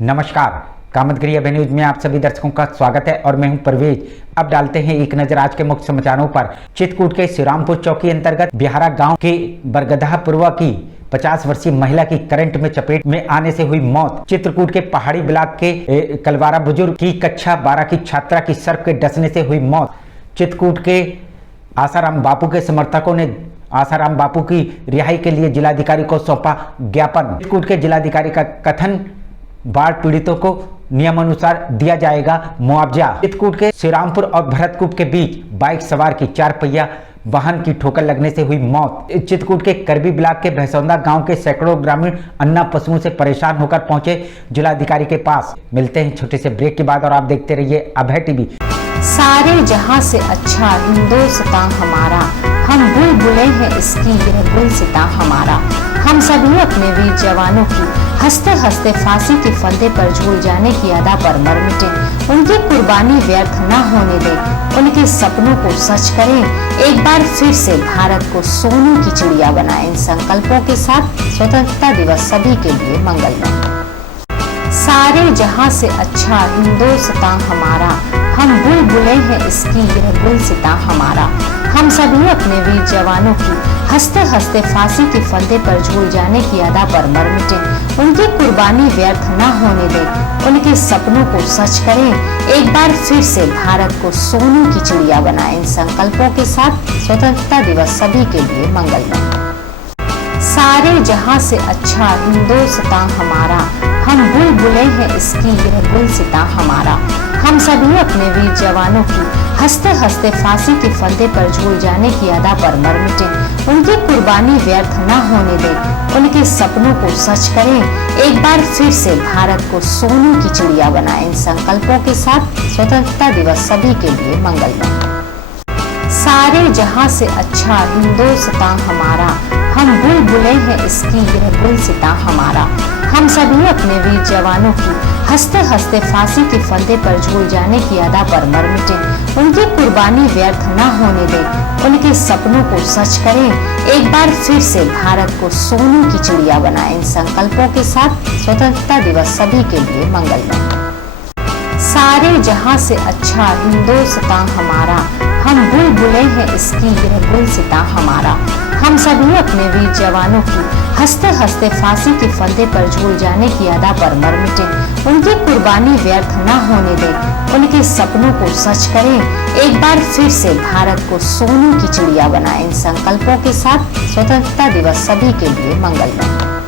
नमस्कार, कामतगिरी अभय न्यूज में आप सभी दर्शकों का स्वागत है और मैं हूं परवेज। अब डालते हैं एक नजर आज के मुख्य समाचारों पर। चित्रकूट के श्रीरामपुर चौकी अंतर्गत बिहारा गांव के बरगदाहपुरवा की 50 वर्षीय महिला की करंट में चपेट में आने से हुई मौत। चित्रकूट के पहाड़ी ब्लॉक के कलवारा बुजुर्ग की कक्षा 12 की छात्रा की सर्प के डसने से हुई मौत। चित्रकूट के आसाराम बापू के समर्थकों ने आसाराम बापू की रिहाई के लिए जिलाधिकारी को सौंपा ज्ञापन। चित्रकूट के जिलाधिकारी का कथन, बाढ़ पीड़ितों को नियमानुसार दिया जाएगा मुआवजा। चित्रकूट के श्रीरामपुर और भरतकूप के बीच बाइक सवार की 4 पहिया वाहन की ठोकर लगने से हुई मौत। चित्रकूट के करबी ब्लॉक के भैसौंदा गांव के सैकड़ों ग्रामीण अन्ना पशुओं से परेशान होकर पहुंचे जिलाधिकारी के पास। मिलते हैं छोटे से ब्रेक के बाद और आप देखते रहिए अभय टीवी। सारे जहां से अच्छा हिंदुस्तान हमारा, हम बुलबुलें हैं इसकी यह गुलसितां हमारा। हम सभी अपने वीर जवानों की हंसते हंसते फांसी के फंदे पर झूल जाने की अदा पर मर मिटे। उनकी कुर्बानी व्यर्थ न होने दें, उनके सपनों को सच करें। एक बार फिर से भारत को सोने की चिड़िया बनाएं। इन संकल्पों के साथ स्वतंत्रता दिवस सभी के लिए मंगलमय। सारे जहां से अच्छा हिंदुस्तान हमारा, हम बुलबुलें हैं इसकी यह गुलसितां हमारा। हम सभी अपने वीर जवानों की हंसते हंसते फांसी के फंदे पर झूल जाने की अदा पर मर मिटे। उनकी कुर्बानी व्यर्थ न होने दें, उनके सपनों को सच करें। एक बार फिर से भारत को सोने की चिड़िया बनाएं। इन संकल्पों के साथ स्वतंत्रता दिवस सभी के लिए मंगलमय। सारे जहां से अच्छा हिंदुस्तान हमारा, हम बुलबुलें हैं इसकी यह गुलसितां हमारा। हम सभी अपने वीर जवानों की हंसते हंसते फांसी के फंदे पर झूल जाने की अदा पर मर मिटे। उनकी कुर्बानी व्यर्थ न होने दें, उनके सपनों को सच करें। एक बार फिर से भारत को सोने की चिड़िया बनाएं। इन संकल्पों के साथ स्वतंत्रता दिवस सभी के लिए मंगलमय। सारे जहां से अच्छा हिंदुस्तान हमारा, हम बुलबुलें हैं इसकी यह गुलसितां हमारा। हम सभी अपने वीर जवानों की हंसते हंसते फांसी के फंदे पर झूल जाने की अदा पर मर मिटे। उनकी कुर्बानी व्यर्थ न होने दें, उनके सपनों को सच करें। एक बार फिर से भारत को सोने की चिड़िया बनाएं। इन संकल्पों के साथ स्वतंत्रता दिवस सभी के लिए मंगलमय। सारे जहां से अच्छा हिंदुस्तान हमारा, हम बुलबुलें हैं इसकी यह गुलसितां हमारा। हम सभी अपने वीर जवानों की हंसते हंसते फांसी के फंदे पर झूल जाने की अदा पर मर मिटे। उनकी कुर्बानी व्यर्थ न होने दें, उनके सपनों को सच करें। एक बार फिर से भारत को सोने की चिड़िया बनाएं। इन संकल्पों के साथ स्वतंत्रता दिवस सभी के लिए मंगलमय।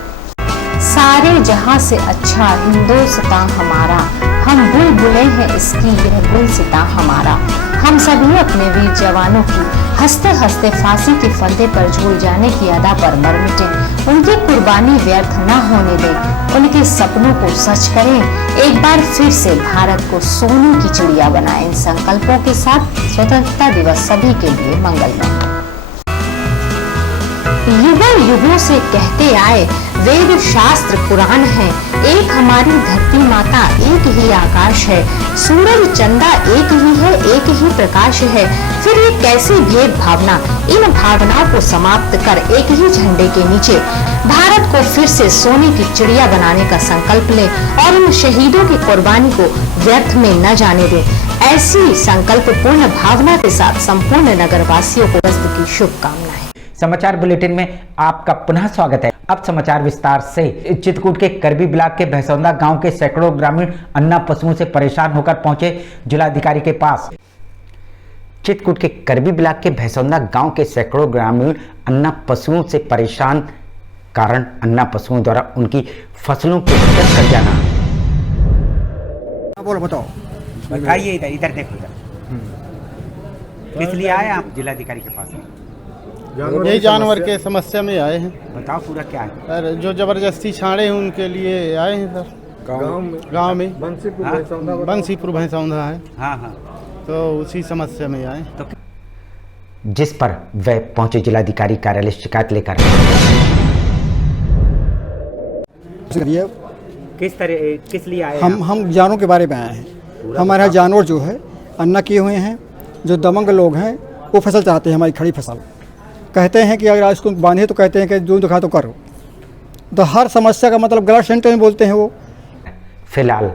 सारे जहां से अच्छा हिंदुस्तान हमारा, हम बुलबुलें हैं इसकी यह गुलसितां हमारा। हम सभी अपने वीर जवानों की हंसते हंसते फांसी के फंदे पर झूल जाने की अदा पर मर मिटे। उनकी कुर्बानी व्यर्थ न होने दें, उनके सपनों को सच करें। एक बार फिर से भारत को सोने की चिड़िया बनाएं। इन संकल्पों के साथ स्वतंत्रता दिवस सभी के लिए मंगलमय। युगों युगों से कहते आए वेद शास्त्र पुराण है, एक हमारी धरती माता एक ही आकाश है। सूरज चंदा एक ही है, एक ही प्रकाश है। फिर ये कैसी भेद भावना, इन भावनाओं को समाप्त कर एक ही झंडे के नीचे भारत को फिर से सोने की चिड़िया बनाने का संकल्प लें और इन शहीदों की कुर्बानी को व्यर्थ में न जाने दें। ऐसी संकल्प पूर्ण भावना के साथ संपूर्ण नगरवासियों को की शुभकामनाएं। समाचार बुलेटिन में आपका पुनः स्वागत है। अब समाचार विस्तार से। चित्रकूट के करबी ब्लॉक के भैसौंदा गांव के सैकड़ों ग्रामीण अन्ना पशुओं से परेशान होकर पहुंचे जिलाधिकारी के पास। चित्रकूट के करबी ब्लॉक के भैसौंदा गांव के सैकड़ों ग्रामीण अन्ना पशुओं से परेशान कारण अन्ना पशुओं द्वारा उनकी फसलों को नष्ट कर जाना। बोलो, बताओ, बताइए। इधर देखो, किस लिए आए आप जिलाधिकारी के पास? यही जानवर के समस्या में आए हैं। बताओ पूरा क्या है? सर, जो जबरदस्ती छाड़े हैं उनके लिए आए हैं सर। गांव में बंसीपुर भैसौंदा है। हाँ हाँ, तो उसी समस्या में आए। तो जिस पर वह पहुंचे जिलाधिकारी कार्यालय शिकायत लेकर। किस लिए आए? हम जानवरों के बारे में आए हैं। हमारे यहाँ जानवर जो है अन्ना किए हुए हैं, जो दमंग लोग हैं वो फसल चाहते हैं, हमारी खड़ी फसल। कहते हैं कि अगर इसको बांधे तो कहते हैं कि जो दिखा तो करो। तो हर समस्या का मतलब गलत सेंटर में बोलते हैं वो। फिलहाल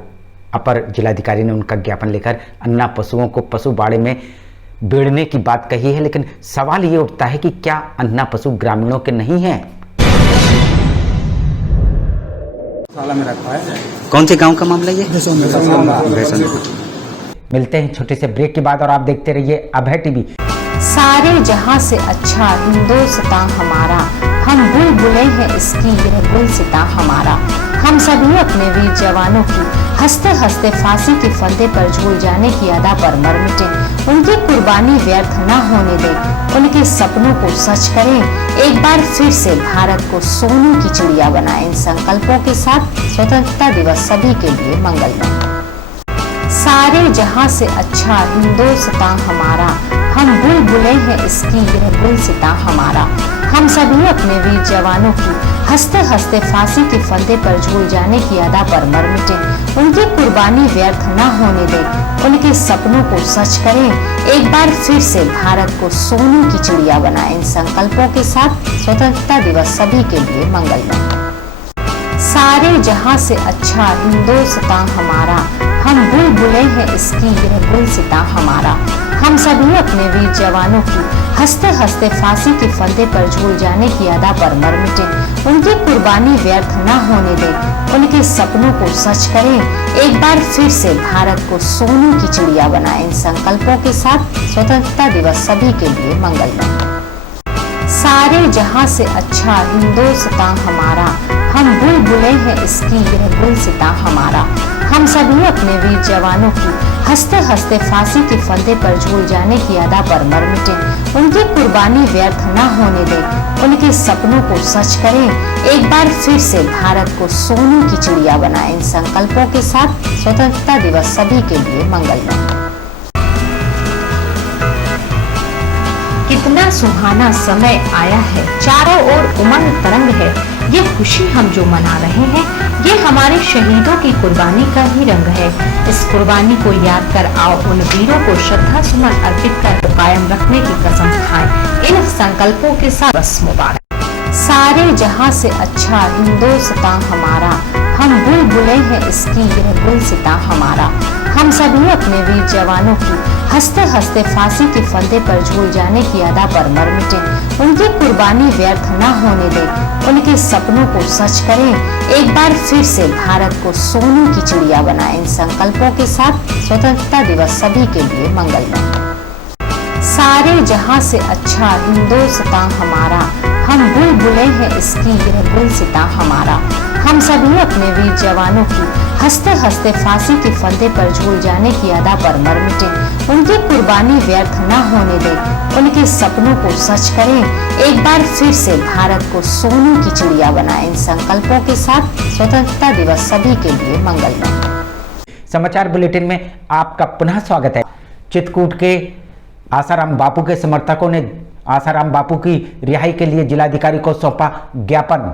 अपर जिलाधिकारी ने उनका ज्ञापन लेकर अन्ना पशुओं को पशु बाड़े में बेड़ने की बात कही है, लेकिन सवाल ये उठता है कि क्या अन्ना पशु ग्रामीणों के नहीं हैं? कौन से गांव का मामला ये? मिलते हैं छोटे से ब्रेक के बाद और आप देखते रहिए अभय टीवी। सारे जहां से अच्छा हिंदुस्तान हमारा, हम बुलबुलें हैं इसकी यह गुलसितां हमारा। हम सभी अपने वीर जवानों की हंसते हंसते फांसी के फंदे पर झूल जाने की अदा पर मर मिटे। उनकी कुर्बानी व्यर्थ न होने दें, उनके सपनों को सच करें। एक बार फिर से भारत को सोने की चिड़िया बनाएं। इन संकल्पों के साथ स्वतंत्रता दिवस सभी के लिए मंगलमय। सारे जहां से अच्छा हिंदुस्तान हमारा, हम बुलबुलें हैं इसकी यह गुलसितां हमारा। हम सभी अपने वीर जवानों की हंसते हंसते फांसी के फंदे पर झूल जाने की अदा पर मर मिटे। उनकी कुर्बानी व्यर्थ न होने दें, उनके सपनों को सच करें। एक बार फिर से भारत को सोने की चिड़िया बनाएं। इन संकल्पों के साथ स्वतंत्रता दिवस सभी के लिए मंगलमय। सारे जहां से अच्छा हिंदुस्तान हमारा, हम बुलबुलें हैं इसकी यह गुलसितां हमारा। हम सभी अपने वीर जवानों की हंसते हंसते फांसी के फंदे पर झूल जाने की अदा पर मर मिटे। उनकी कुर्बानी व्यर्थ न होने दें, उनके सपनों को सच करें। एक बार फिर से भारत को सोने की चिड़िया बनाएं। इन संकल्पों के साथ स्वतंत्रता दिवस सभी के लिए मंगलमय। सारे जहां से अच्छा हिंदुस्तान हमारा, हम बुलबुलें हैं इसकी यह गुलसितां हमारा। हम सभी अपने वीर जवानों की हंसते हंसते फांसी के फंदे पर झूल जाने की अदा पर मर मिटे। उनकी कुर्बानी व्यर्थ न होने दें, उनके सपनों को सच करें। एक बार फिर से भारत को सोने की चिड़िया बनाएं। इन संकल्पों के साथ स्वतंत्रता दिवस सभी के लिए मंगलमय। कितना सुहाना समय आया है, चारों ओर उमंग तरंग है। ये खुशी हम जो मना रहे हैं, ये हमारे शहीदों की कुर्बानी का ही रंग है। इस कुर्बानी को याद कर आओ उन वीरों को श्रद्धा सुमन अर्पित कर कायम रखने की कसम खाएं। इन संकल्पों के साथ बस मुबारक। सारे जहां से अच्छा हिंदुस्तान हमारा, हम बुलबुलें हैं इसकी यह गुलसितां हमारा। हम सभी अपने वीर जवानों की हंसते हंसते फांसी के फंदे पर झूल जाने की अदा पर मर मिटे। उनकी कुर्बानी व्यर्थ न होने दें, उनके सपनों को सच करें। एक बार फिर से भारत को सोने की चिड़िया बनाएं। इन संकल्पों के साथ स्वतंत्रता दिवस सभी के लिए मंगलमय। सारे जहां से अच्छा हिंदुस्तान हमारा, हम बुलबुलें हैं इसकी यह गुलसितां हमारा। हम सभी अपने वीर जवानों की हंसते हंसते फांसी के फंदे पर झूल जाने की अदा पर मर मिटे। उनकी कुर्बानी व्यर्थ न होने दें, उनके सपनों को सच करें। एक बार फिर से भारत को सोने की चिड़िया बनाएं। इन संकल्पों के साथ स्वतंत्रता दिवस सभी के लिए मंगलमय। समाचार बुलेटिन में आपका पुनः स्वागत है। चित्रकूट के आसाराम बापू के समर्थकों ने आसाराम बापू की रिहाई के लिए जिलाधिकारी को सौंपा ज्ञापन।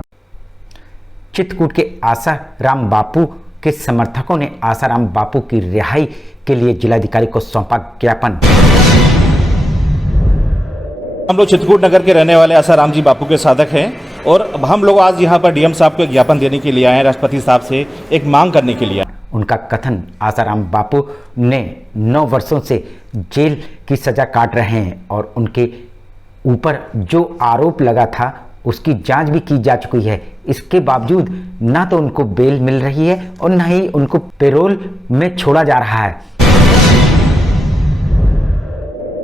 चित्रकूट के आसाराम बापू के समर्थकों ने आसाराम बापू की रिहाई के लिए जिलाधिकारी को सौंपा ज्ञापन। हम लोग चित्रकूट नगर के रहने वाले आसाराम जी बापू के साधक हैं और हम लोग आज यहाँ पर डीएम साहब को ज्ञापन देने के लिए आए हैं, राष्ट्रपति साहब से एक मांग करने के लिए। उनका कथन, आसाराम बापू ने 9 वर्षों से जेल की सजा काट रहे हैं और उनके ऊपर जो आरोप लगा था उसकी जांच भी की जा चुकी है। इसके बावजूद ना तो उनको बेल मिल रही है और ना ही उनको पैरोल में छोड़ा जा रहा है।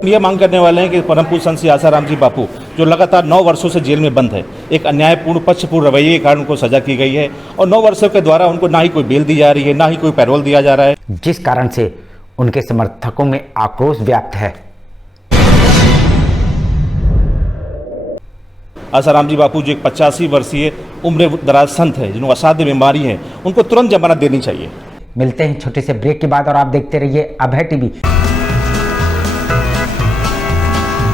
ये मांग करने वाले हैं कि परम पूज्य संत श्री आसाराम जी बापू जो लगातार 9 वर्षों से जेल में बंद है, एक अन्यायपूर्ण पक्षपूर्ण रवैये के कारण उनको सजा की गई है और 9 वर्षों के द्वारा उनको ना ही कोई बेल दी जा रही है, ना ही कोई पैरोल दिया जा रहा है, जिस कारण से उनके समर्थकों में आक्रोश व्याप्त है। आसाराम जी बापू जो एक 85 वर्षीय उम्र दराज संत है, जिनको असाध्य बीमारी है, उनको तुरंत जमानत देनी चाहिए। मिलते हैं छोटे से ब्रेक के बाद और आप देखते रहिए अभय टीवी।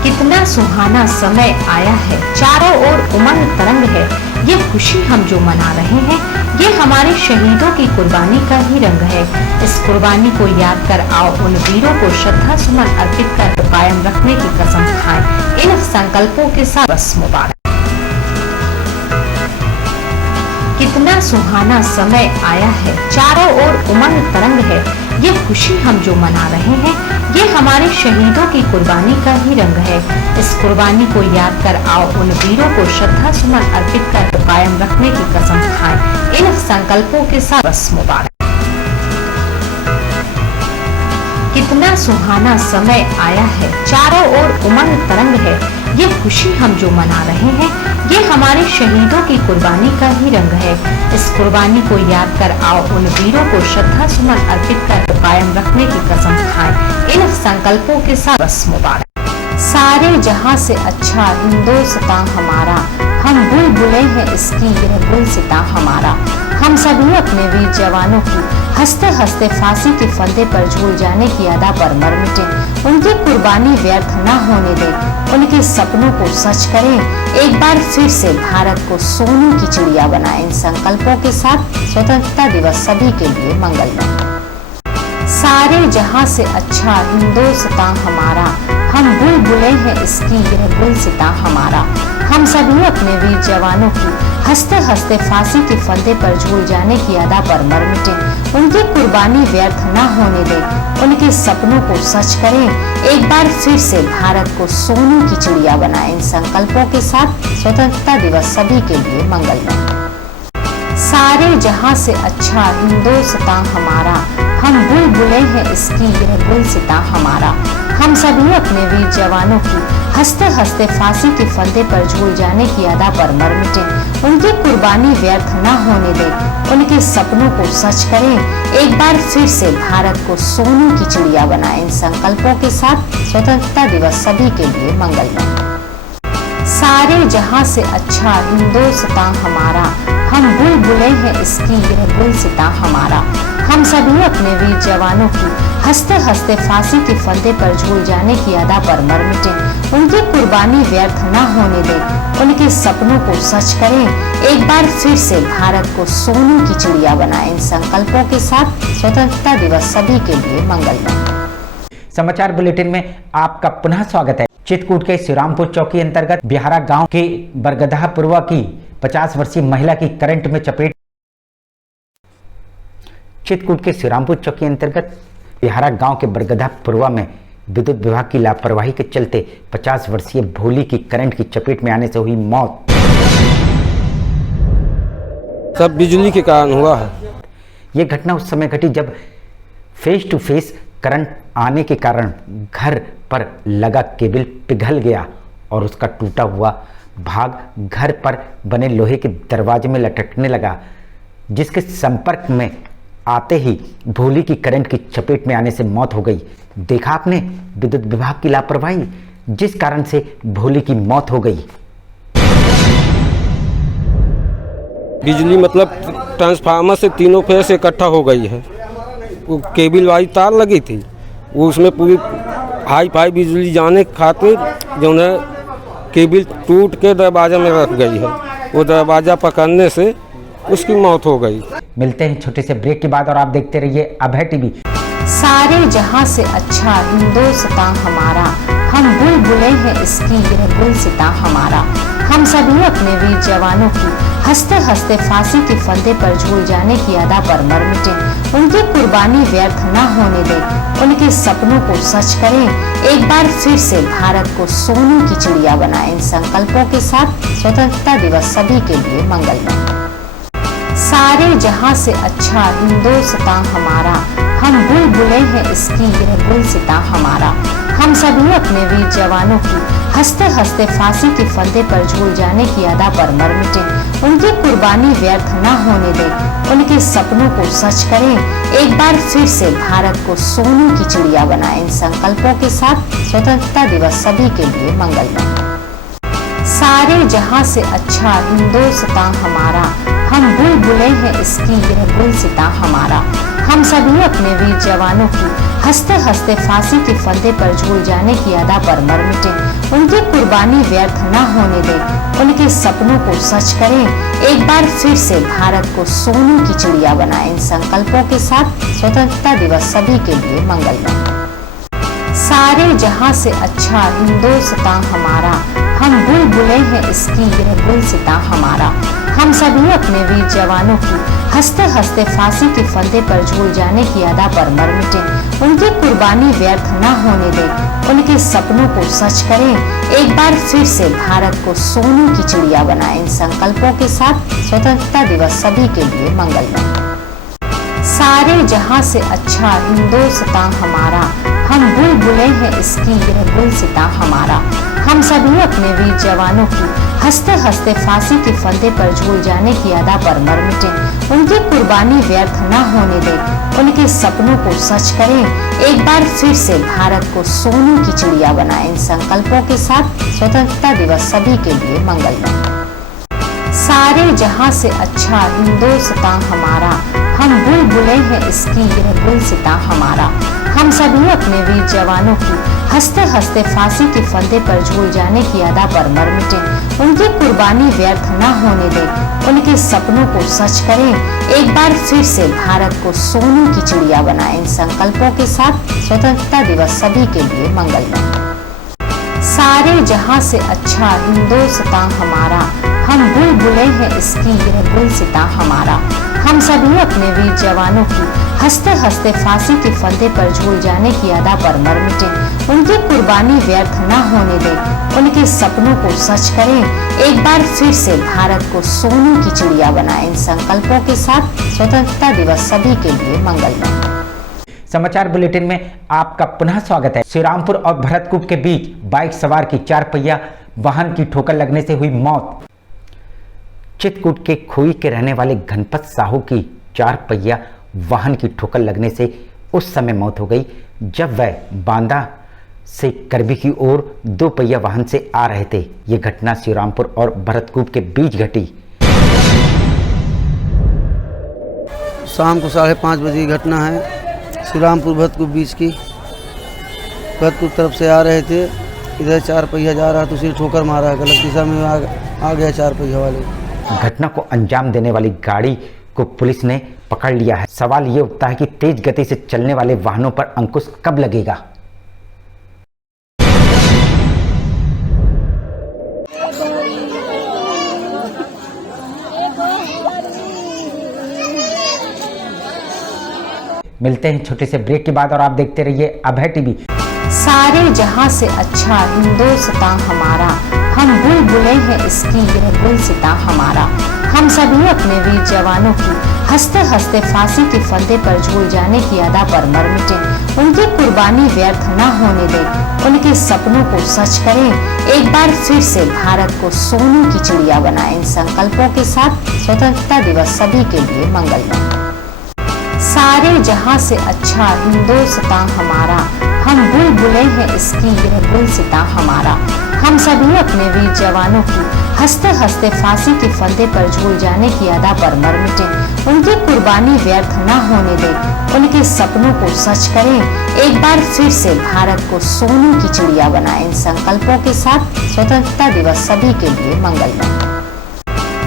कितना सुहाना समय आया है, चारों ओर उमंग तरंग है। ये खुशी हम जो मना रहे हैं, ये हमारे शहीदों की कुर्बानी का ही रंग है। इस कुर्बानी को याद कर आओ उन वीरों को श्रद्धा सुमन अर्पित कर कायम रखने की कसम खाएं। इन संकल्पों के साथ बस मुबारक। कितना सुहाना समय आया है, चारों ओर उमंग तरंग है। ये खुशी हम जो मना रहे हैं, ये हमारे शहीदों की कुर्बानी का ही रंग है। इस कुर्बानी को याद कर आओ उन वीरों को श्रद्धा सुमन अर्पित कर कायम रखने की कसम खाएं। इन संकल्पों के साथ बस मुबारक। कितना सुहाना समय आया है, चारों ओर उमंग तरंग है। ये खुशी हम जो मना रहे हैं, ये हमारे शहीदों की कुर्बानी का ही रंग है। इस कुर्बानी को याद कर आओ उन वीरों को श्रद्धा सुमन अर्पित कर कायम रखने की कसम खाएं। इन संकल्पों के साथ बस मुबारक। सारे जहां से अच्छा हिंदुस्तान हमारा, हम बुलबुलें हैं इसकी यह गुलसितां हमारा। हम सभी अपने वीर जवानों की हंसते हंसते फांसी के फंदे पर झूल जाने की अदा पर मर मिटे। उनकी कुर्बानी व्यर्थ न होने दें, उनके सपनों को सच करें। एक बार फिर से भारत को सोने की चिड़िया बनाएं। इन संकल्पों के साथ स्वतंत्रता दिवस सभी के लिए मंगलमय। सारे जहां से अच्छा हिंदुस्तान हमारा, हम बुलबुलें हैं इसकी यह गुलसितां हमारा। हम सभी अपने वीर जवानों की हंसते हंसते फांसी के फंदे पर झूल जाने की अदा पर मर मिटे। उनकी कुर्बानी व्यर्थ न होने दें, उनके सपनों को सच करें। एक बार फिर से भारत को सोने की चिड़िया बनाएं। इन संकल्पों के साथ स्वतंत्रता दिवस सभी के लिए मंगलमय। सारे जहां से अच्छा हिंदुस्तान हमारा, हम बुलबुलें हैं इसकी यह गुलसितां हमारा। हम सभी अपने वीर जवानों की हंसते हंसते फांसी के फंदे पर झूल जाने की अदा पर मर मिटे। उनकी कुर्बानी व्यर्थ न होने दें, उनके सपनों को सच करें। एक बार फिर से भारत को सोने की चिड़िया बनाएं। इन संकल्पों के साथ स्वतंत्रता दिवस सभी के लिए मंगलमय। सारे जहां से अच्छा हिंदुस्तान हमारा, हम बुलबुलें हैं इसकी यह गुलसितां हमारा। हम सभी अपने वीर जवानों की हंसते हंसते फांसी के फंदे पर झूल जाने की अदा पर मर मिटे। उनकी कुर्बानी व्यर्थ न होने दें, उनके सपनों को सच करें। एक बार फिर से भारत को सोने की चिड़िया बनाएं। इन संकल्पों के साथ स्वतंत्रता दिवस सभी के लिए मंगलमय। समाचार बुलेटिन में आपका पुनः स्वागत है। चित्रकूट के श्रीरामपुर चौकी अंतर्गत बिहारा गांव के बरगदहापुरवा की 50 वर्षीय महिला की करंट में चपेट। चित्रकूट के श्रीरामपुर चौकी अंतर्गत बिहारा गांव के बरगदहापुरवा में विद्युत विभाग की लापरवाही के चलते 50 वर्षीय भोली की करंट की चपेट में आने से हुई मौत। सब बिजली के कारण हुआ है। यह घटना उस समय घटी जब फेस टू फेस करंट आने के कारण घर पर लगा केबल पिघल गया और उसका टूटा हुआ भाग घर पर बने लोहे के दरवाजे में लटकने लगा, जिसके संपर्क में आते ही भोली की करंट की चपेट में आने से मौत हो गई। देखा आपने विद्युत विभाग की लापरवाही, जिस कारण से भोली की मौत हो गई। बिजली मतलब ट्रांसफार्मर से तीनों फेस इकट्ठा हो गई है। वो केबल वाली तार लगी थी, वो उसमें पूरी हाई फाई बिजली जाने के खातिर जो है केबल टूट के दरवाजे में रख गई है। वो दरवाज़ा पकड़ने से उसकी मौत हो गई। मिलते हैं छोटे से ब्रेक के बाद और आप देखते रहिए अभय टीवी। सारे जहां से अच्छा हिंदुस्तान हमारा, हम बुलबुलें हैं इसकी यह गुलसितां हमारा। हम सभी अपने वीर जवानों की हंसते हंसते फांसी के फंदे पर झूल जाने की अदा पर मर मिटे। उनकी कुर्बानी व्यर्थ न होने दें, उनके सपनों को सच करें। एक बार फिर से भारत को सोने की चिड़िया बनाएं। इन संकल्पों के साथ स्वतंत्रता दिवस सभी के लिए मंगलमय। सारे जहां से अच्छा हिंदुस्तान हमारा, हम बुलबुलें हैं इसकी यह गुलसितां हमारा। हम सभी अपने वीर जवानों की हंसते हंसते फांसी के फंदे पर झूल जाने की अदा पर मर मिटे। उनकी कुर्बानी व्यर्थ न होने दें, उनके सपनों को सच करें। एक बार फिर से भारत को सोने की चिड़िया बनाएं। इन संकल्पों के साथ स्वतंत्रता दिवस सभी के लिए मंगलमय। सारे जहां से अच्छा हिंदुस्तान हमारा, हम बुलबुलें हैं इसकी यह गुलसितां हमारा। हम सभी अपने वीर जवानों की हंसते हंसते फांसी के फंदे पर झूल जाने की अदा पर मर मिटे। उनकी कुर्बानी व्यर्थ न होने दें, उनके सपनों को सच करें। एक बार फिर से भारत को सोने की चिड़िया बनाएं। इन संकल्पों के साथ स्वतंत्रता दिवस सभी के लिए मंगलमय। सारे जहां से अच्छा हिंदुस्तान हमारा, हम बुलबुलें हैं इसकी यह गुलसिता हमारा। हम सभी अपने वीर जवानों की हंसते हंसते फांसी के फंदे पर झूल जाने की अदा पर मर मिटे। उनकी कुर्बानी व्यर्थ न होने दें, उनके सपनों को सच करें। एक बार फिर से भारत को सोने की चिड़िया बनाएं। इन संकल्पों के साथ स्वतंत्रता दिवस सभी के लिए मंगलमय। सारे जहां से अच्छा हिंदुस्तान हमारा, हम बुलबुलें हैं इसकी यह गुलसिता हमारा। हम सभी अपने वीर जवानों की हंसते हंसते फांसी के फंदे पर झूल जाने की अदा पर मर मिटे। उनकी कुर्बानी व्यर्थ न होने दें, उनके सपनों को सच करें। एक बार फिर से भारत को सोने की चिड़िया बनाएं। इन संकल्पों के साथ स्वतंत्रता दिवस सभी के लिए मंगलमय। सारे जहां से अच्छा हिंदुस्तान हमारा, हम बुलबुलें हैं इसकी यह गुलसिता हमारा। हम सभी अपने वीर जवानों की हंसते हंसते फांसी के फंदे पर झूल जाने की अदा पर मर मिटे। उनकी कुर्बानी व्यर्थ न होने दें, उनके सपनों को सच करें। एक बार फिर से भारत को सोने की चिड़िया बनाएं। इन संकल्पों के साथ स्वतंत्रता दिवस सभी के लिए मंगलमय। सारे जहां से अच्छा हिंदुस्तान हमारा, हम बुलबुलें हैं इसकी यह गुलसिता हमारा। हम सभी अपने वीर जवानों की हंसते हंसते फांसी के फंदे पर झूल जाने की अदा पर मर मिटे। उनकी कुर्बानी व्यर्थ न होने दें, उनके सपनों को सच करें। एक बार फिर से भारत को सोने की चिड़िया बनाएं। इन संकल्पों के साथ स्वतंत्रता दिवस सभी के लिए मंगलमय। समाचार बुलेटिन में आपका पुनः स्वागत है। श्रीरामपुर और भरतकूप के बीच बाइक सवार की 4 पहिया वाहन की ठोकर लगने से हुई मौत। चित्रकूट के खोई के रहने वाले घनपत साहू की 4 पहिया वाहन की ठोकर लगने से उस समय मौत हो गई जब वह बांदा से करबी की ओर 2 पहिया वाहन से आ रहे थे। ये घटना श्रीरामपुर और भरतकूप के बीच घटी। शाम को 5:30 बजे की घटना है। श्रीरामपुर भरतकूप बीच की, भरतकूप तरफ से आ रहे थे, इधर 4 पहिया जा रहा तो उसे ठोकर मारा, गलत दिशा में आ गया 4 पहिया वाले। घटना को अंजाम देने वाली गाड़ी को पुलिस ने पकड़ लिया है। सवाल ये उठता है कि तेज गति से चलने वाले वाहनों पर अंकुश कब लगेगा। मिलते हैं छोटे से ब्रेक के बाद और आप देखते रहिए अभय टीवी। सारे जहां से अच्छा हिंदुस्तान हमारा, हम बुलबुलें हैं इसकी यह गुलसिता हमारा। हम सभी अपने वीर जवानों की हंसते हंसते फांसी के फंदे पर झूल जाने की अदा पर मर मिटे। उनकी कुर्बानी व्यर्थ न होने दें, उनके सपनों को सच करें। एक बार फिर से भारत को सोने की चिड़िया बनाएं। इन संकल्पों के साथ स्वतंत्रता दिवस सभी के लिए मंगलमय। सारे जहां से अच्छा हिंदुस्तान हमारा, हम बुलबुलें हैं इसकी यह गुलसिता हमारा। हम सभी अपने वीर जवानों की हंसते हंसते फांसी के फंदे पर झूल जाने की अदा पर मर मिटे। उनकी कुर्बानी व्यर्थ न होने दें, उनके सपनों को सच करें। एक बार फिर से भारत को सोने की चिड़िया बनाएं। इन संकल्पों के साथ स्वतंत्रता दिवस सभी के लिए मंगलमय।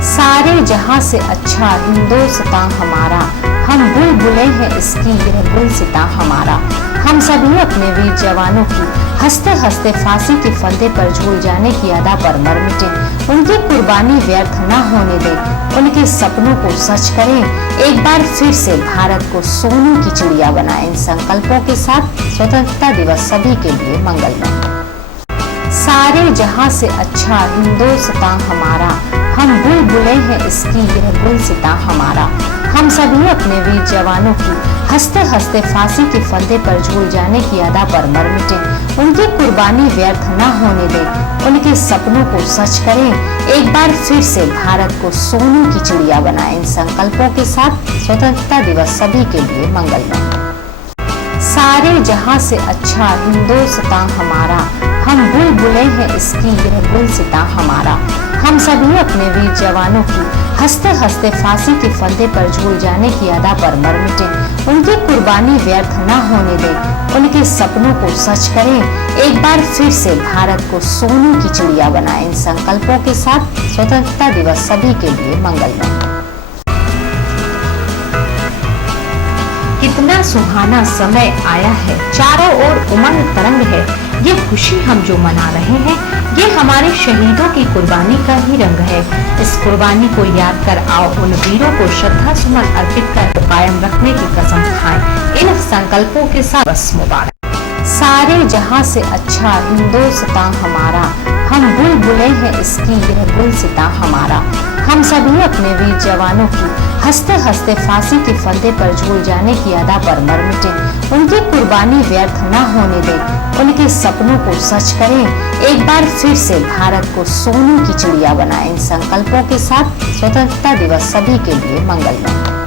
सारे जहां से अच्छा हिंदुस्तान हमारा, हम बुलबुलें हैं इसकी यह गुलसिता हमारा। हम सभी अपने वीर जवानों की हंसते हंसते फांसी के फंदे पर झूल जाने की अदा पर मर मिटे। उनकी कुर्बानी व्यर्थ न होने दें, उनके सपनों को सच करें। एक बार फिर से भारत को सोने की चिड़िया बनाएं। इन संकल्पों के साथ स्वतंत्रता दिवस सभी के लिए मंगलमय। सारे जहां से अच्छा हिंदुस्तान हमारा, हम बुलबुलें हैं इसकी यह गुलसिता हमारा। हम सभी अपने वीर जवानों की हंसते हंसते फांसी के फंदे पर झूल जाने की अदा पर मर मिटे। उनकी कुर्बानी व्यर्थ न होने दें, उनके सपनों को सच करें। एक बार फिर से भारत को सोने की चिड़िया बनाएं। इन संकल्पों के साथ स्वतंत्रता दिवस सभी के लिए मंगलमय। सारे जहां से अच्छा हिंदुस्तान हमारा, हम बुलबुलें हैं इसकी यह गुलसिता हमारा। हम सभी अपने वीर जवानों की हंसते हंसते फांसी के फंदे पर झूल जाने की अदा पर मर मिटे। उनकी कुर्बानी व्यर्थ न होने दें, उनके सपनों को सच करें। एक बार फिर से भारत को सोने की चिड़िया बनाएं। इन संकल्पों के साथ स्वतंत्रता दिवस सभी के लिए मंगलमय। कितना सुहाना समय आया है, चारों ओर उमंग तरंग है। ये खुशी हम जो मना रहे हैं, ये हमारे शहीदों की कुर्बानी का ही रंग है। इस कुर्बानी को याद कर आओ उन वीरों को श्रद्धा सुमन अर्पित कर कायम रखने की कसम खाएं। इन संकल्पों के साथ बरस मुबारक। सारे जहां से अच्छा हिंदुस्तान हमारा, हम बुलबुलें हैं इसकी यह गुलसिता हमारा। हम सभी अपने वीर जवानों की हंसते हंसते फांसी के फंदे पर झूल जाने की अदा पर मर मिटे। उनकी कुर्बानी व्यर्थ न होने दें, उनके सपनों को सच करें। एक बार फिर से भारत को सोने की चिड़िया बनाएं। इन संकल्पों के साथ स्वतंत्रता दिवस सभी के लिए मंगलमय।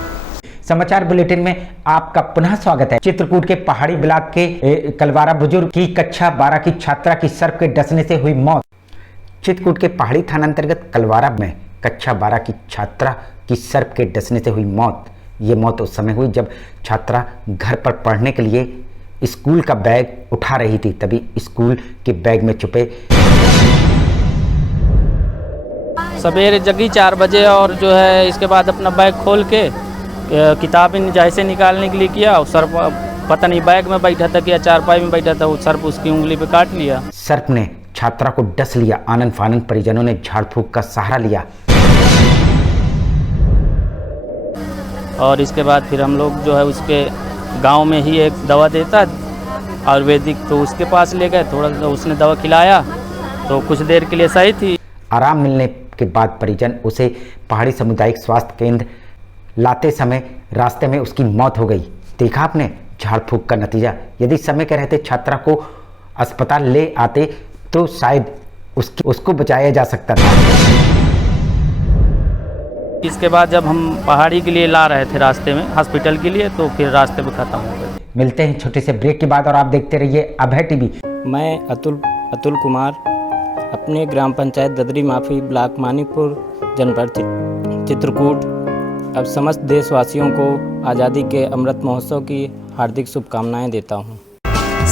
समाचार बुलेटिन में आपका पुनः स्वागत है। चित्रकूट के पहाड़ी ब्लॉक के कलवारा बुजुर्ग की कक्षा 12 की छात्रा की सर्प के डसने से हुई मौत। चित्रकूट के पहाड़ी थाना अंतर्गत कलवारा में कक्षा 12 की छात्रा की सर्प के डसने से हुई मौत। ये मौत उस समय हुई जब छात्रा घर पर पढ़ने के लिए स्कूल का बैग उठा रही थी, तभी स्कूल के बैग में छुपे सवेरे जगी 4 बजे और जो है इसके बाद अपना बैग खोल के किताबें जैसे निकालने के लिए किया और सर्प पता नहीं बैग में बैठा था या चारपाई में बैठा था, वो सर्प उसकी उंगली पे काट लिया। सर्प ने छात्रा को डस लिया। आनंद फानंद परिजनों ने झाड़ फूंक का सहारा लिया और इसके बाद फिर हम लोग जो है उसके गांव में ही एक दवा देता आयुर्वेदिक, तो उसके पास ले गए। थोड़ा सा उसने दवा खिलाया तो कुछ देर के लिए सही थी। आराम मिलने के बाद परिजन उसे पहाड़ी सामुदायिक स्वास्थ्य केंद्र लाते समय रास्ते में उसकी मौत हो गई। देखा आपने झाड़ फूंक का नतीजा। यदि समय के रहते छात्रा को अस्पताल ले आते तो शायद उसको बचाया जा सकता था। इसके बाद जब हम पहाड़ी के लिए ला रहे थे रास्ते में हॉस्पिटल के लिए, तो फिर रास्ते में ख़त्म हो गए। मिलते हैं छोटे से ब्रेक के बाद और आप देखते रहिए अभय टीवी। मैं अतुल कुमार अपने ग्राम पंचायत ददरी माफी ब्लॉक मानिकपुर जनपद चित्रकूट अब समस्त देशवासियों को आज़ादी के अमृत महोत्सव की हार्दिक शुभकामनाएं देता हूं।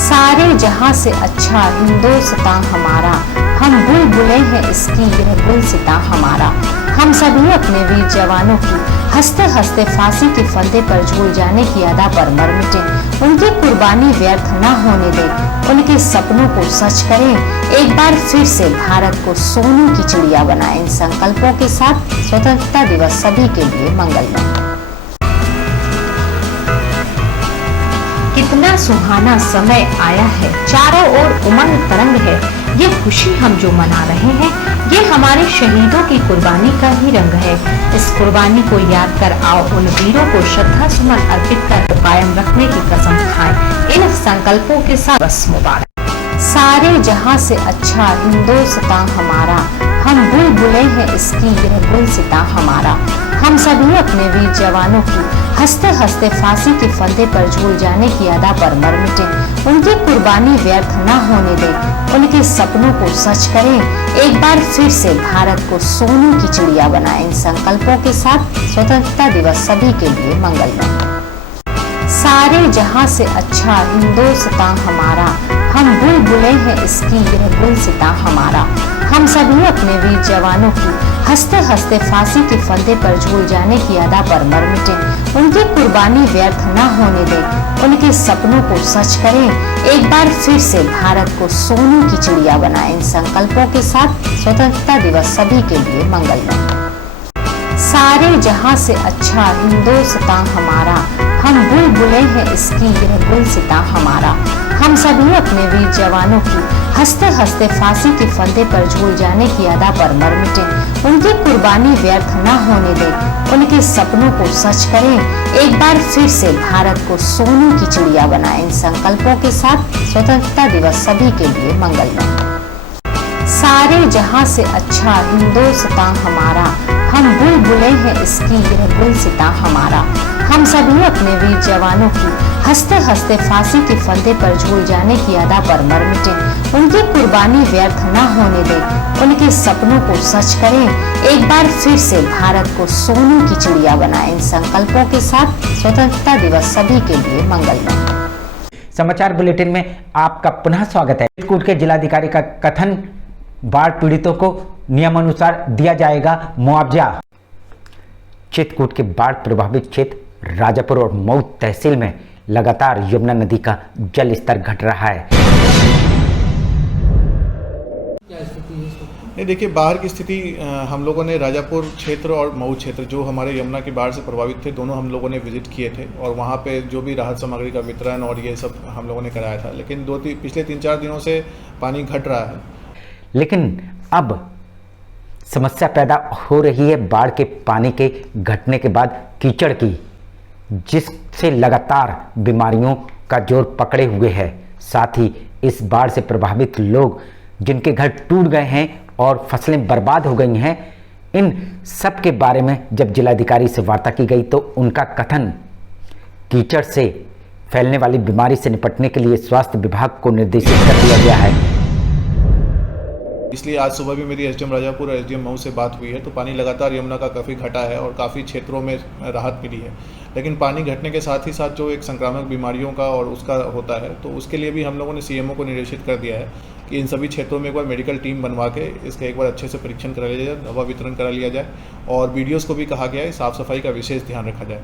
सारे जहां से अच्छा हिंदुस्तान हमारा, हम बुलबुलें हैं इसकी यह गुलसिता हमारा। हम सभी अपने वीर जवानों की हंसते हंसते फांसी के फंदे पर झूल जाने की अदा पर मर मिटे। उनकी कुर्बानी व्यर्थ न होने दें, उनके सपनों को सच करें। एक बार फिर से भारत को सोने की चिड़िया बनाएं। इन संकल्पों के साथ स्वतंत्रता दिवस सभी के लिए मंगलमय। कितना सुहाना समय आया है, चारों ओर उमंग तरंग है। ये खुशी हम जो मना रहे हैं, ये हमारे शहीदों की कुर्बानी का ही रंग है। इस कुर्बानी को याद कर आओ उन वीरों को श्रद्धा सुमन अर्पित कर कायम रखने की कसम खाएं। इन संकल्पों के साथ बरस मुबारक। सारे जहां से अच्छा हिंदुस्तान हमारा, हम बुलबुलें हैं इसकी यह गुलसिता हमारा। हम सभी अपने वीर जवानों की हंसते हंसते फांसी के फंदे पर झूल जाने की अदा पर मर मिटे। उनकी कुर्बानी व्यर्थ न होने दें, उनके सपनों को सच करें। एक बार फिर से भारत को सोने की चिड़िया बनाएं। इन संकल्पों के साथ स्वतंत्रता दिवस सभी के लिए मंगलमय। सारे जहां से अच्छा हिंदुस्तान हमारा, हम बुलबुलें हैं इसकी यह गुलसिता हमारा। हम सभी अपने वीर जवानों की हंसते हंसते फांसी के फंदे पर झूल जाने की अदा पर मर मिटे। उनकी कुर्बानी व्यर्थ न होने दें, उनके सपनों को सच करें। एक बार फिर से भारत को सोने की चिड़िया बनाएं। इन संकल्पों के साथ स्वतंत्रता दिवस सभी के लिए मंगलमय। सारे जहां से अच्छा हिंदुस्तान हमारा, हम बुलबुलें हैं इसकी यह गुलसिता हमारा। हम सभी अपने वीर जवानों की हंसते हंसते फांसी के फंदे पर झूल जाने की अदा पर मर मिटे। उनकी कुर्बानी व्यर्थ न होने दें, उनके सपनों को सच करें। एक बार फिर से भारत को सोने की चिड़िया बनाएं। इन संकल्पों के साथ स्वतंत्रता दिवस सभी के लिए मंगलमय। सारे जहां से अच्छा हिंदुस्तान हमारा, हम बुलबुलें हैं इसकी यह गुलसिता हमारा। हम सभी अपने वीर जवानों की हंसते हंसते फांसी के फंदे पर झूल जाने की अदा पर मर मिटे। उनकी कुर्बानी व्यर्थ न होने दें, उनके सपनों को सच करें। एक बार फिर से भारत को सोने की चिड़िया बनाएं। इन संकल्पों के साथ स्वतंत्रता दिवस सभी के लिए मंगलमय। समाचार बुलेटिन में आपका पुनः स्वागत है। चित्रकूट के जिलाधिकारी का कथन, बाढ़ पीड़ितों को नियमानुसार दिया जाएगा मुआवजा। चित्रकूट के बाढ़ प्रभावित क्षेत्र राजापुर और मऊ तहसील में लगातार यमुना नदी का जल स्तर घट रहा है। सकती है इसको? नहीं, देखिए बाढ़ की स्थिति हम लोगों ने राजापुर क्षेत्र और मऊ क्षेत्र जो हमारे यमुना की बाढ़ से प्रभावित थे, दोनों हम लोगों ने विजिट किए थे और वहाँ पे जो भी राहत सामग्री का वितरण और ये सब हम लोगों ने कराया था। लेकिन पिछले 3-4 दिनों से पानी घट रहा है। लेकिन अब समस्या पैदा हो रही है बाढ़ के पानी के घटने के बाद कीचड़ की, जिससे लगातार बीमारियों का जोर पकड़े हुए है। साथ ही इस बाढ़ से प्रभावित लोग जिनके घर टूट गए हैं और फसलें बर्बाद हो गई हैं, इन सब के बारे में जब जिलाधिकारी से वार्ता की गई तो उनका कथन कीचड़ से फैलने वाली बीमारी से निपटने के लिए स्वास्थ्य विभाग को निर्देशित कर दिया गया है। इसलिए आज सुबह भी मेरी एसडीएम राजापुर और एसडीएम मऊ से बात हुई है, तो पानी लगातार यमुना का काफ़ी घटा है और काफ़ी क्षेत्रों में राहत मिली है। लेकिन पानी घटने के साथ ही साथ जो एक संक्रामक बीमारियों का और उसका होता है, तो उसके लिए भी हम लोगों ने सीएमओ को निर्देशित कर दिया है कि इन सभी क्षेत्रों में एक बार मेडिकल टीम बनवा के इसका एक बार अच्छे से परीक्षण करा लिया जाए, दवा वितरण करा लिया जाए और बीडीओस को भी कहा गया है साफ सफाई का विशेष ध्यान रखा जाए।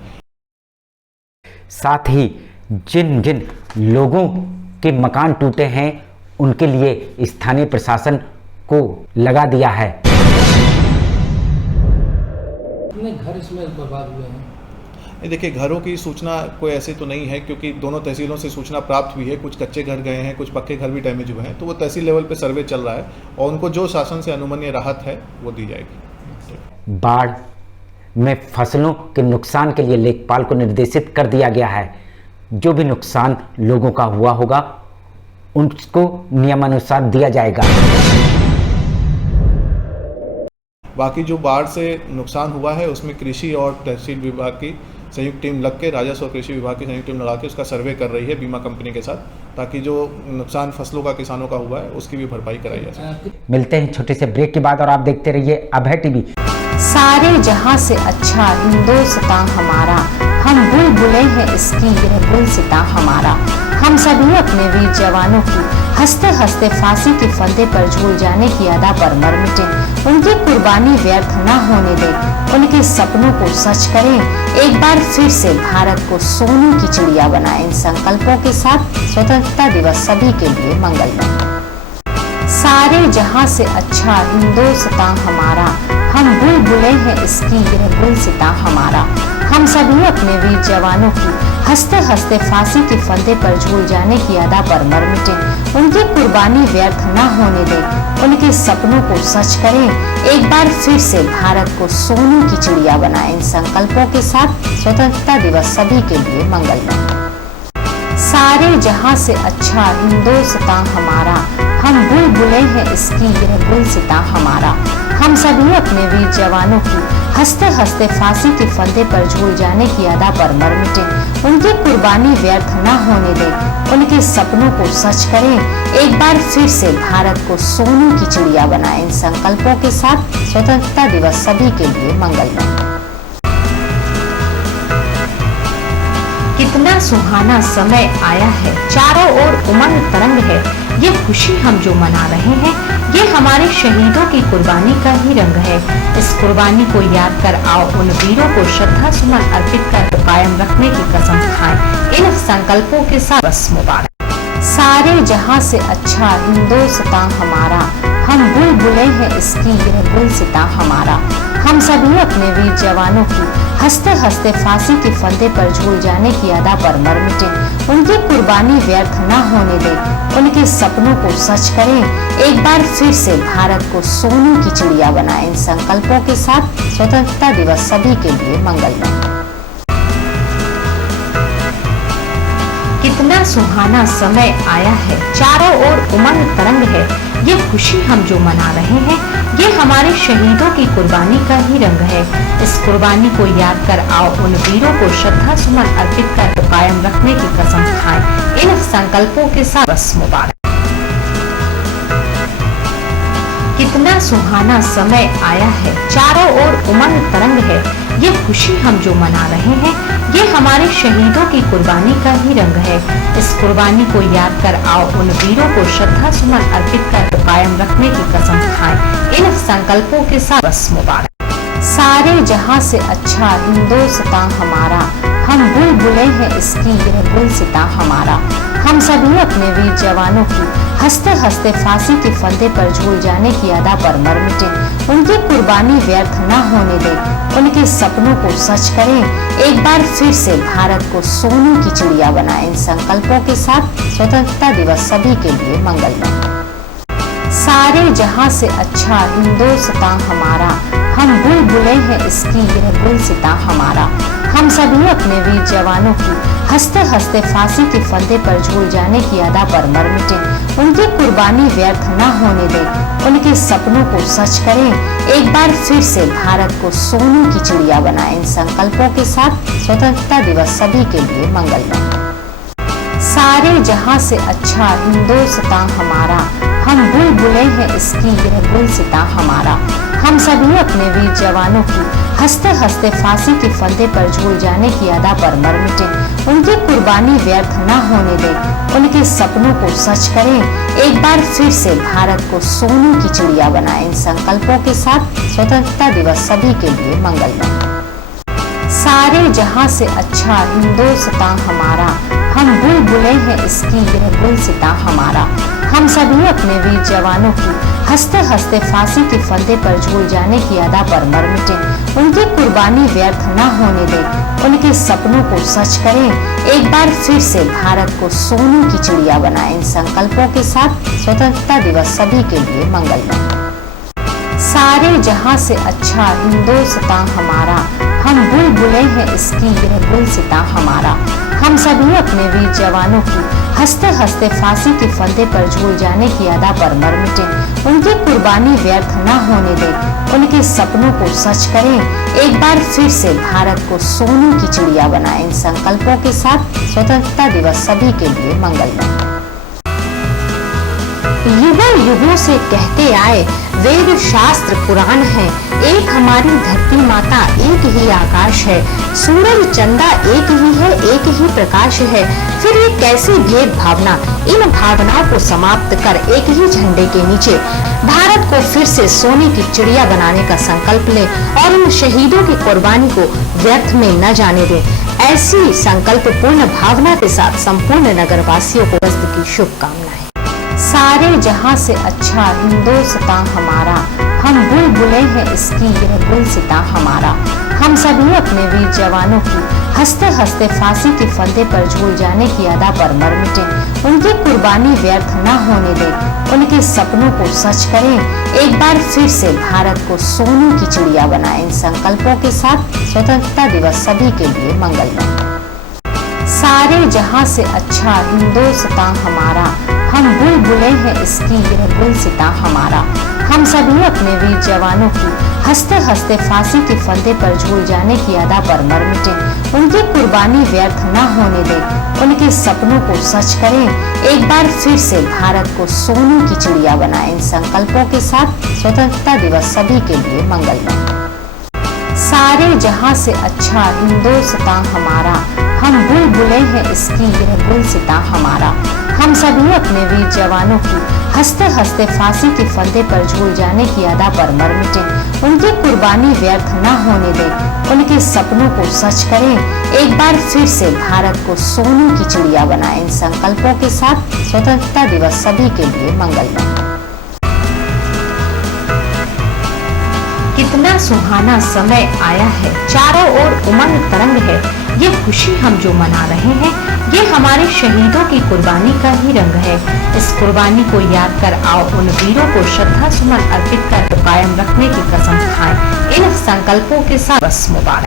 साथ ही जिन जिन लोगों के मकान टूटे हैं उनके लिए स्थानीय प्रशासन को लगा दिया है। कितने घर इसमें बर्बाद हुए हैं? देखिए घरों की सूचना कोई ऐसे तो नहीं है, क्योंकि दोनों तहसीलों से सूचना प्राप्त हुई है। कुछ कच्चे घर गए हैं, कुछ पक्के घर भी डैमेज हुए हैं, तो वो तहसील लेवल पे सर्वे चल रहा है और उनको जो शासन से अनुमन्य राहत है वो दी जाएगी। बाढ़ में फसलों के नुकसान के लिए लेखपाल को निर्देशित कर दिया गया है। जो भी नुकसान लोगों का हुआ होगा उनको नियमानुसार दिया जाएगा। बाकी जो बाढ़ से नुकसान हुआ है उसमें कृषि और तहसील विभाग की संयुक्त टीम लग के, राजस्व और कृषि विभाग की संयुक्त टीम लगा के उसका सर्वे कर रही है बीमा कंपनी के साथ, ताकि जो नुकसान फसलों का किसानों का हुआ है उसकी भी भरपाई कराई जा सके। मिलते हैं छोटे से ब्रेक के बाद और आप देखते रहिए अभय टीवी। सारे जहां से अच्छा हिंदुस्तान हमारा, हम बुलबुलें हैं इसकी, यह गुलसितां हमारा। हम सभी अपने वीर जवानों की हंसते हंसते फांसी के फंदे पर झूल जाने की अदा पर मर मिटे। उनकी कुर्बानी व्यर्थ न होने दें, उनके सपनों को सच करें। एक बार फिर से भारत को सोने की चिड़िया बनाएं। इन संकल्पों के साथ स्वतंत्रता दिवस सभी के लिए मंगलमय। सारे जहां से अच्छा हिंदुस्तान हमारा, हम बुलबुलें हैं इसकी, यह गुलसितां हमारा। हम सभी अपने वीर जवानों की हंसते हंसते फांसी के फंदे पर झूल जाने की अदा पर मर मिटे। उनकी कुर्बानी व्यर्थ न होने दें, उनके सपनों को सच करें। एक बार फिर से भारत को सोने की चिड़िया बनाएं। इन संकल्पों के साथ स्वतंत्रता दिवस सभी के लिए मंगलमय। सारे जहां से अच्छा हिंदुस्तान हमारा, हम बुलबुलें हैं इसकी, यह गुलसितां हमारा। हम सभी अपने वीर जवानों की हंसते हंसते फांसी के फंदे पर झूल जाने की अदा पर मर मिटे। उनकी कुर्बानी व्यर्थ न होने दें, उनके सपनों को सच करें। एक बार फिर से भारत को सोने की चिड़िया बनाएं। इन संकल्पों के साथ स्वतंत्रता दिवस सभी के लिए मंगलमय। कितना सुहाना समय आया है, चारों ओर उमंग तरंग है। ये खुशी हम जो मना रहे हैं, ये हमारे शहीदों की कुर्बानी का ही रंग है। इस कुर्बानी को याद कर आओ उन वीरों को श्रद्धा सुमन अर्पित कर कायम रखने की कसम खाएं। इन संकल्पों के साथ बस मुबारक। सारे जहां से अच्छा हिंदुस्तान हमारा, हम बुलबुलें हैं इसकी, यह गुलसितां हमारा। हम सभी अपने वीर जवानों की हंसते हंसते फांसी के फंदे पर झूल जाने की अदा पर मर मिटे। उनकी कुर्बानी व्यर्थ न होने दें, उनके सपनों को सच करें। एक बार फिर से भारत को सोने की चिड़िया बनाएं। इन संकल्पों के साथ स्वतंत्रता दिवस सभी के लिए मंगलमय। कितना सुहाना समय आया है, चारों ओर उमंग तरंग है। ये खुशी हम जो मना रहे हैं, ये हमारे शहीदों की कुर्बानी का ही रंग है। इस कुर्बानी को याद कर आओ उन वीरों को श्रद्धा सुमन अर्पित कर कायम रखने की कसम खाएं। इन संकल्पों के साथ बस मुबारक। कितना सुहाना समय आया है, चारों ओर उमंग तरंग है। ये खुशी हम जो मना रहे हैं, ये हमारे शहीदों की कुर्बानी का ही रंग है। इस कुर्बानी को याद कर आओ उन वीरों को श्रद्धा सुमन अर्पित कर कायम रखने की कसम खाएं। इन संकल्पों के साथ बस मुबारक। सारे जहां से अच्छा हिंदुस्तान हमारा, हम हम बुलबुलें हैं इसकी यह गुलसिता हमारा। हम सभी अपने वीर जवानों की हंसते हंसते फांसी के फंदे पर झूल जाने की अदा पर मर मिटे। उनकी कुर्बानी व्यर्थ न होने दें, उनके सपनों को सच करें। एक बार फिर से भारत को सोने की चिड़िया बनाएं। इन संकल्पों के साथ स्वतंत्रता दिवस सभी के लिए मंगलमय। सारे जहां से अच्छा हिंदुस्तान हमारा, हम बुलबुलें हैं इसकी यह गुलसिता हमारा। हम सभी अपने वीर जवानों की हंसते हंसते फांसी के फंदे पर झूल जाने की अदा पर मर मिटे। उनकी कुर्बानी व्यर्थ न होने दें, उनके सपनों को सच करें। एक बार फिर से भारत को सोने की चिड़िया बनाएं। इन संकल्पों के साथ स्वतंत्रता दिवस सभी के लिए मंगलमय। सारे जहां से अच्छा हिंदुस्तान हमारा, हम बुलबुलें हैं इसकी यह गुलसिता हमारा। हम सभी अपने वीर जवानों की हंसते हंसते फांसी के फंदे पर झूल जाने की अदा पर मर मिटे। उनकी कुर्बानी व्यर्थ न होने दें, उनके सपनों को सच करें। एक बार फिर से भारत को सोने की चिड़िया बनाएं। इन संकल्पों के साथ स्वतंत्रता दिवस सभी के लिए मंगलमय। सारे जहां से अच्छा हिंदुस्तान हमारा, हम बुलबुलें हैं इसकी यह गुलसिता हमारा। हम सभी अपने वीर जवानों की हंसते हंसते फांसी के फंदे पर झूल जाने की अदा पर मर मिटे। उनकी कुर्बानी व्यर्थ न होने दें, उनके सपनों को सच करें। एक बार फिर से भारत को सोने की चिड़िया बनाएं। इन संकल्पों के साथ स्वतंत्रता दिवस सभी के लिए मंगलमय। सारे जहां से अच्छा हिंदुस्तान हमारा, हम बुलबुलें हैं इसकी यह गुलसिता हमारा। हम सभी अपने वीर जवानों की हंसते हंसते फांसी के फंदे पर झूल जाने की अदा पर मर मिटे। उनकी कुर्बानी व्यर्थ न होने दें, उनके सपनों को सच करें। एक बार फिर से भारत को सोने की चिड़िया बनाएं। इन संकल्पों के साथ स्वतंत्रता दिवस सभी के लिए मंगलमय। युगों युगों से कहते आए वेद शास्त्र पुराण है, एक हमारी धरती माता एक ही आकाश है। सूरज चंदा एक ही है, एक ही प्रकाश है। फिर ये कैसी भेद भावना, इन भावनाओं को समाप्त कर एक ही झंडे के नीचे भारत को फिर से सोने की चिड़िया बनाने का संकल्प ले और इन शहीदों की कुर्बानी को व्यर्थ में न जाने दे। ऐसी संकल्प पूर्ण भावना के साथ संपूर्ण नगरवासियों को बस्त की शुभकामनाएं। सारे जहां से अच्छा हिंदुस्तान हमारा, हम बुलबुलें हैं इसकी यह गुलसिता हमारा। हम सभी अपने वीर जवानों की हंसते हंसते फांसी के फंदे पर झूल जाने की अदा पर मर मिटे। उनकी कुर्बानी व्यर्थ न होने दें, उनके सपनों को सच करें। एक बार फिर से भारत को सोने की चिड़िया बनाएं। इन संकल्पों के साथ स्वतंत्रता दिवस सभी के लिए मंगलमय। सारे जहां से अच्छा हिंदुस्तान हमारा, हम बुलबुलें हैं इसकी यह गुलसिता हमारा। हम सभी अपने वीर जवानों की हंसते हंसते फांसी के फंदे पर झूल जाने की अदा पर मर मिटे। उनकी कुर्बानी व्यर्थ न होने दें, उनके सपनों को सच करें। एक बार फिर से भारत को सोने की चिड़िया बनाएं। इन संकल्पों के साथ स्वतंत्रता दिवस सभी के लिए मंगलमय। सारे जहां से अच्छा हिंदुस्तान हमारा, हम बुलबुलें हैं इसकी यह गुलसिता हमारा। हम सभी अपने वीर जवानों की हंसते हंसते फांसी के फंदे पर झूल जाने की अदा पर मर मिटे। उनकी कुर्बानी व्यर्थ न होने दें, उनके सपनों को सच करें। एक बार फिर से भारत को सोने की चिड़िया बनाएं। इन संकल्पों के साथ स्वतंत्रता दिवस सभी के लिए मंगलमय। कितना सुहाना समय आया है, चारों ओर उमंग तरंग है। ये खुशी हम जो मना रहे हैं, ये हमारे शहीदों की कुर्बानी का ही रंग है। इस कुर्बानी को याद कर आओ उन वीरों को श्रद्धा सुमन अर्पित कर कायम रखने की कसम खाएं। इन संकल्पों के साथ बस मुबारक।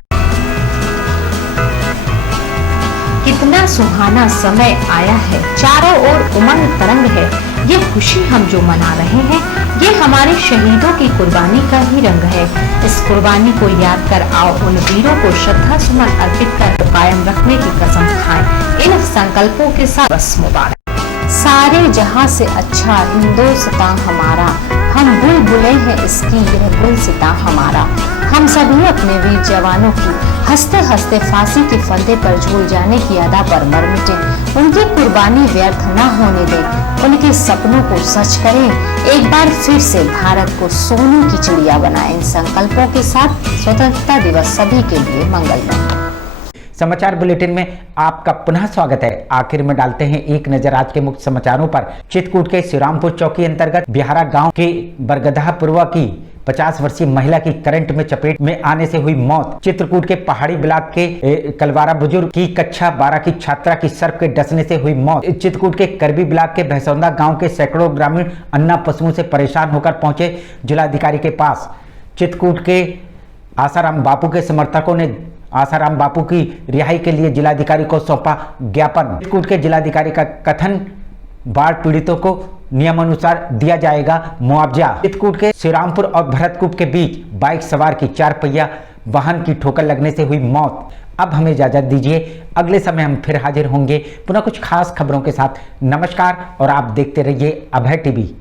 कितना सुहाना समय आया है, चारों ओर उमंग तरंग है। ये खुशी हम जो मना रहे हैं, ये हमारे शहीदों की कुर्बानी का ही रंग है। इस कुर्बानी को याद कर आओ उन वीरों को श्रद्धा सुमन अर्पित कर कायम रखने की कसम खाएं। इन संकल्पों के साथ बस मुबारक। सारे जहां से अच्छा हिंदुस्तान हमारा, हम बुलबुलें हैं इसकी यह गुलसिता हमारा। हम सभी अपने वीर जवानों की हंसते हंसते फांसी के फंदे पर झूल जाने की अदा पर मर मिटे। उनकी कुर्बानी व्यर्थ न होने दें, उनके सपनों को सच करें। एक बार फिर से भारत को सोने की चिड़िया बनाएं। इन संकल्पों के साथ स्वतंत्रता दिवस सभी के लिए मंगलमय। समाचार बुलेटिन में आपका पुनः स्वागत है। आखिर में डालते हैं एक नजर आज के मुख्य समाचारों पर। चित्रकूट के श्रीरामपुर चौकी अंतर्गत बिहारा गांव के बरगदहा पूर्वा की 50 वर्षीय महिला की करंट में चपेट में आने से हुई मौत। चित्रकूट के पहाड़ी ब्लॉक के कलवारा बुजुर्ग की कक्षा 12 की छात्रा की सर्प के डसने से हुई मौत। चित्रकूट के करबी ब्लॉक के भैसौंदा गांव के सैकड़ों ग्रामीण अन्ना पशुओं से परेशान होकर पहुंचे जिलाधिकारी के पास। चित्रकूट के आसाराम बापू के समर्थकों ने आसाराम बापू की रिहाई के लिए जिलाधिकारी को सौंपा ज्ञापन। चित्रकूट के जिलाधिकारी का कथन, बाढ़ पीड़ितों को नियमानुसार दिया जाएगा मुआवजा। चित्रकूट के श्रीरामपुर और भरतकूप के बीच बाइक सवार की 4 पहिया वाहन की ठोकर लगने से हुई मौत। अब हमें इजाजत दीजिए, अगले समय हम फिर हाजिर होंगे पुनः कुछ खास खबरों के साथ। नमस्कार और आप देखते रहिए अभय टीवी।